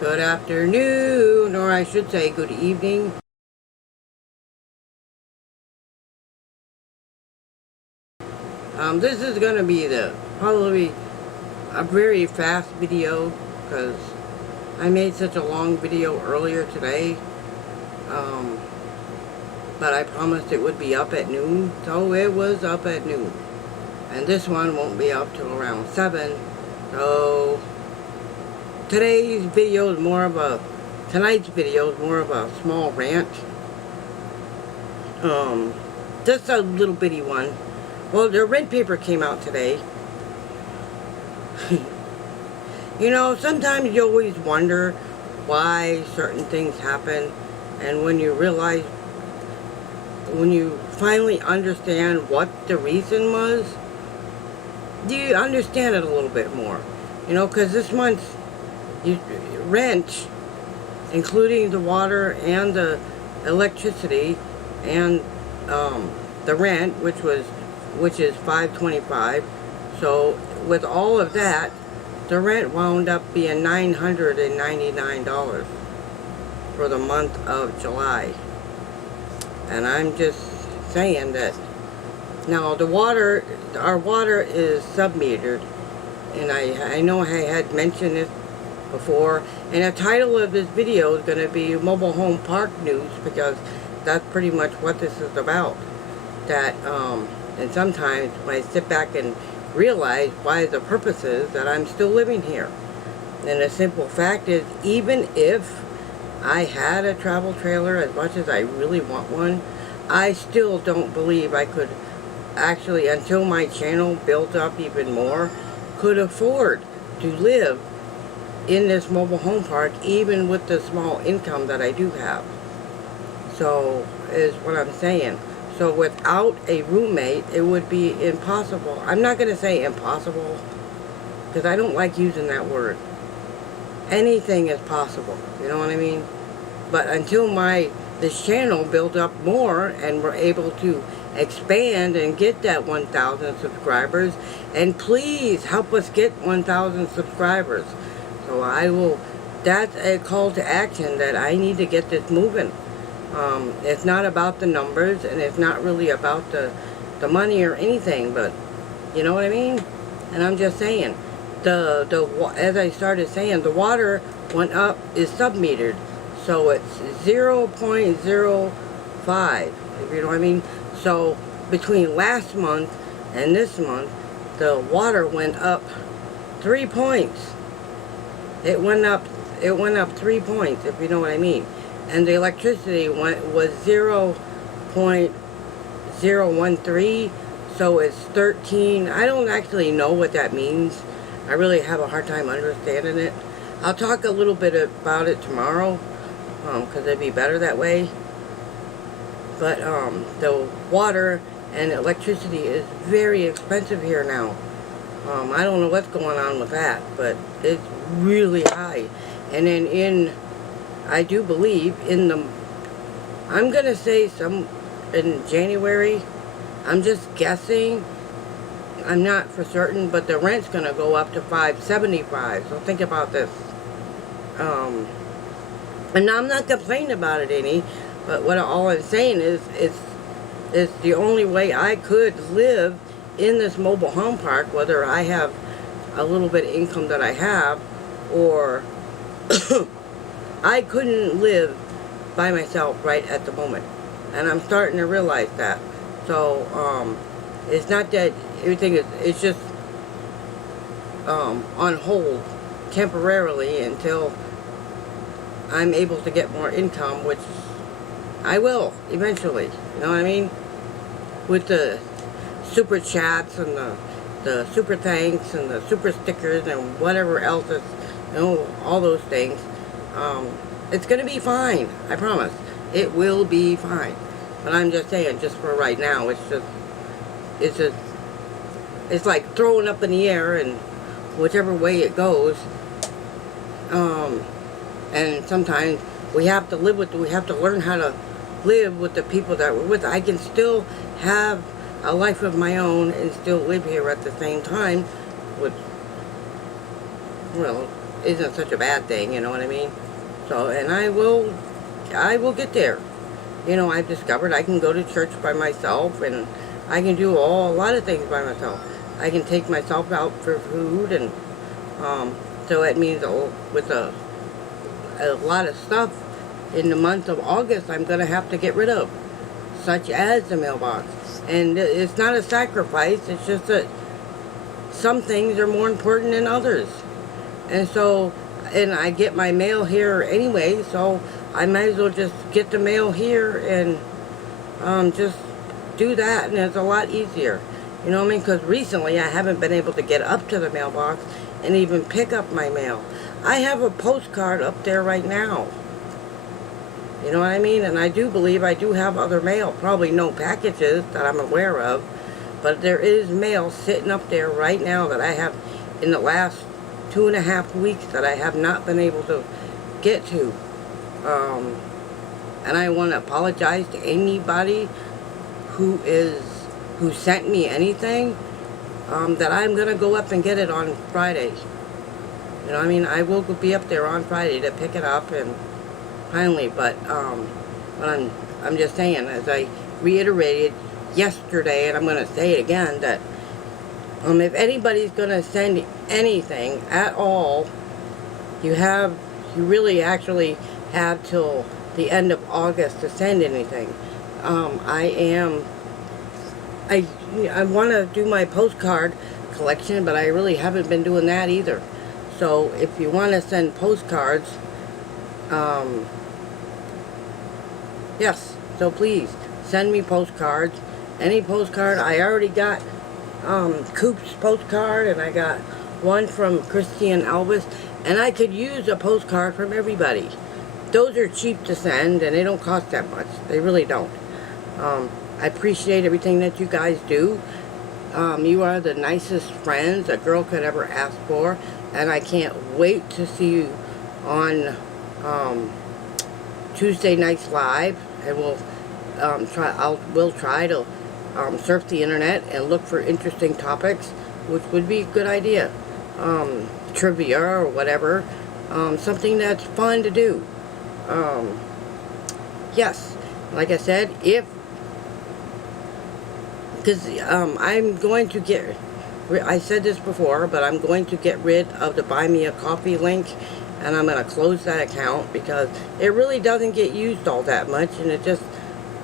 Good afternoon, or I should say good evening. This is going to be probably a very fast video because I made such a long video earlier today. But I promised it would be up at noon, so it was up at noon. And this one won't be up till around 7. So tonight's video is more of a small rant. Just a little bitty one. Well, the rent paper came out today. You know, sometimes you always wonder why certain things happen, and when you finally understand what the reason was, you understand it a little bit more. You know, because this month's rent, including the water and the electricity and the rent, which is $525. So with all of that, the rent wound up being $999 for the month of July. And I'm just saying that now our water is sub-metered, and I know I had mentioned this before, and the title of this video is going to be Mobile Home Park News, because that's pretty much what this is about. That and sometimes when I sit back and realize why the purpose is that I'm still living here. And the simple fact is, even if I had a travel trailer, as much as I really want one, I still don't believe I could actually, until my channel built up even more, could afford to live in this mobile home park, even with the small income that I do have. So, is what I'm saying. So without a roommate, it would be impossible. I'm not going to say impossible, because I don't like using that word. Anything is possible, you know what I mean? But until this channel built up more and we're able to expand and get that 1,000 subscribers, and please help us get 1,000 subscribers. So that's a call to action, that I need to get this moving. It's not about the numbers, and it's not really about the money or anything, but you know what I mean? And I'm just saying, as I started saying, the water went up, is sub-metered, so it's 0.05, if you know what I mean? So between last month and this month, the water went up 3 points. It went up 3 points, if you know what I mean. And the electricity was 0.013, so it's 13. I don't actually know what that means. I really have a hard time understanding it. I'll talk a little bit about it tomorrow, because it'd be better that way. But the water and electricity is very expensive here now. I don't know what's going on with that, but it's really high. And then I do believe I'm going to say in January, I'm just guessing, I'm not for certain, but the rent's going to go up to $575. So think about this. And I'm not complaining about it any, but all I'm saying is it's the only way I could live in this mobile home park, whether I have a little bit of income that I have, or I couldn't live by myself right at the moment. And I'm starting to realize that. So, it's not that everything it's just on hold temporarily until I'm able to get more income, which I will eventually. You know what I mean? With the super chats and the super thanks and the super stickers and whatever else is, you know, all those things. It's going to be fine. I promise. It will be fine. But I'm just saying, just for right now, it's like throwing up in the air, and whichever way it goes. And sometimes we have to learn how to live with the people that we're with. I can still have a life of my own and still live here at the same time, which well, isn't such a bad thing, you know what I mean? So, and I will get there. You know, I've discovered I can go to church by myself, and I can do a lot of things by myself. I can take myself out for food, and so it means with a lot of stuff in the month of August I'm going to have to get rid of, such as the mailbox. And it's not a sacrifice, it's just that some things are more important than others. And so, and I get my mail here anyway, so I might as well just get the mail here and just do that, and it's a lot easier. You know what I mean? Because recently I haven't been able to get up to the mailbox and even pick up my mail. I have a postcard up there right now. You know what I mean? And I do believe I do have other mail. Probably no packages that I'm aware of. But there is mail sitting up there right now that I have in the last 2.5 weeks that I have not been able to get to. And I want to apologize to anybody who sent me anything, that I'm going to go up and get it on Friday. You know what I mean? I will be up there on Friday to pick it up and finally, but I'm just saying, as I reiterated yesterday, and I'm going to say it again, that if anybody's going to send anything at all, you really actually have till the end of August to send anything. I want to do my postcard collection, but I really haven't been doing that either. So if you want to send postcards, yes, so please send me postcards. Any postcard. I already got Coop's postcard, and I got one from Christy and Elvis, and I could use a postcard from everybody. Those are cheap to send, and they don't cost that much. They really don't. I appreciate everything that you guys do. You are the nicest friends a girl could ever ask for, and I can't wait to see you on Tuesday nights live, and we'll try to surf the internet and look for interesting topics, which would be a good idea. Trivia or whatever, something that's fun to do. Yes, like I said, because I'm going to get, I said this before, but I'm going to get rid of the Buy Me a Coffee link, and I'm going to close that account because it really doesn't get used all that much, and it just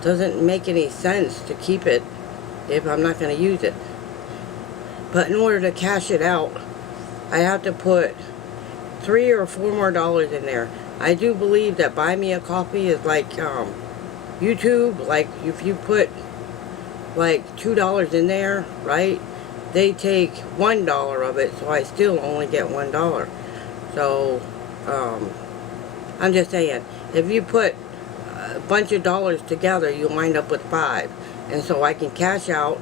doesn't make any sense to keep it if I'm not going to use it. But in order to cash it out, I have to put $3 or $4 more in there. I do believe that Buy Me a Coffee is like YouTube. Like if you put like $2 in there, right, they take $1 of it, so I still only get $1. So I'm just saying, if you put a bunch of dollars together, you wind up with 5, and so I can cash out,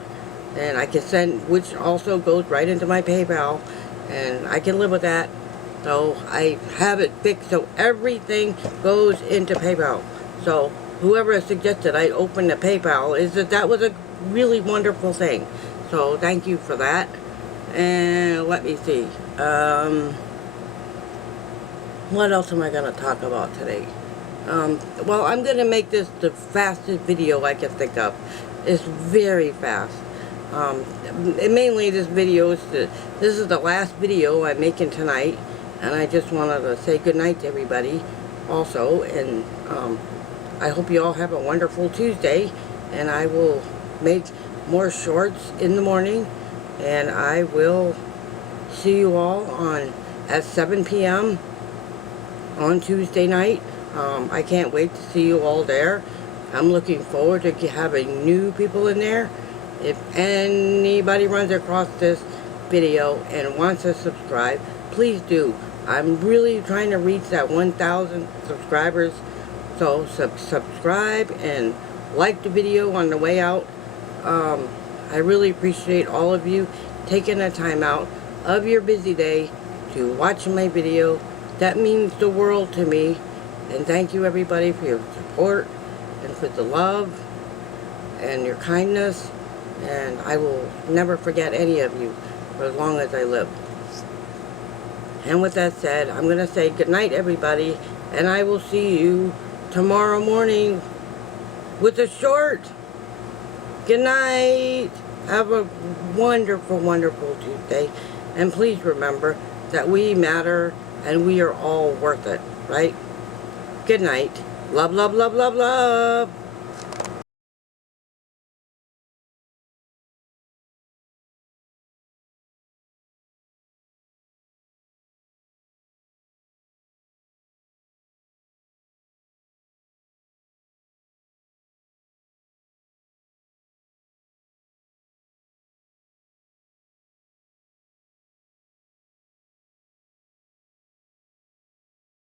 and I can send, which also goes right into my PayPal, and I can live with that. So I have it fixed so everything goes into PayPal. So whoever suggested I open the PayPal, that was a really wonderful thing. So thank you for that. And let me see. What else am I going to talk about today? Well, I'm going to make this the fastest video I can think of. It's very fast. Mainly this is the last video I'm making tonight, and I just wanted to say goodnight to everybody also, and I hope you all have a wonderful Tuesday, and I will make more shorts in the morning, and I will see you all at 7 p.m. on Tuesday night. I can't wait to see you all there. I'm looking forward to having new people in there. If anybody runs across this video and wants to subscribe, please do. I'm really trying to reach that 1,000 subscribers. So subscribe and like the video on the way out. I really appreciate all of you taking the time out of your busy day to watch my video. That means the world to me. And thank you everybody for your support and for the love and your kindness. And I will never forget any of you for as long as I live. And with that said, I'm going to say good night, everybody, and I will see you tomorrow morning with a short. Good night. Have a wonderful, wonderful Tuesday. And please remember that we matter and we are all worth it, right? Good night. Love, love, love, love, love.